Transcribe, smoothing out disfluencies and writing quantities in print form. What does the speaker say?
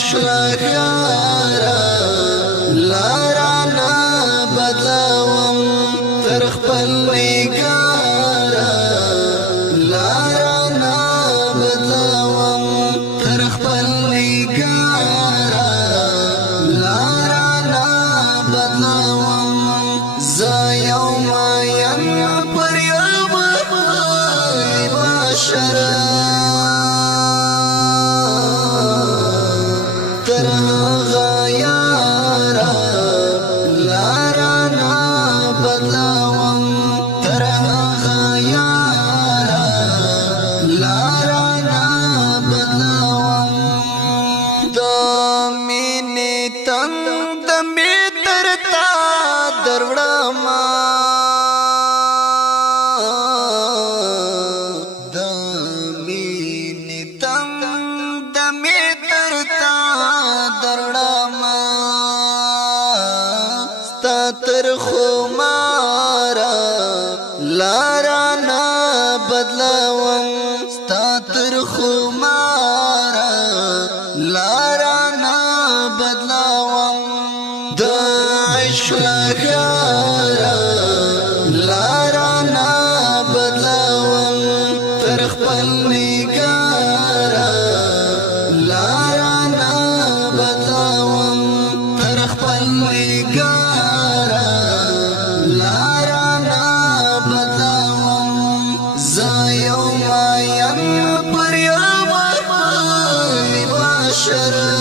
عشق یارا لارانا بدلوم تر خپل نگارا لارانا بدلوم تر خپل نگارا لارانا بدلوم زایو مایم پر یو باشر تر خمارا لارانا بدلوم ستا تر خمارا لارانا بدلوم د عشق یارا لارانا بدلوم تر خپل نگارا لارانا بدلوم تر خپل نگارا شر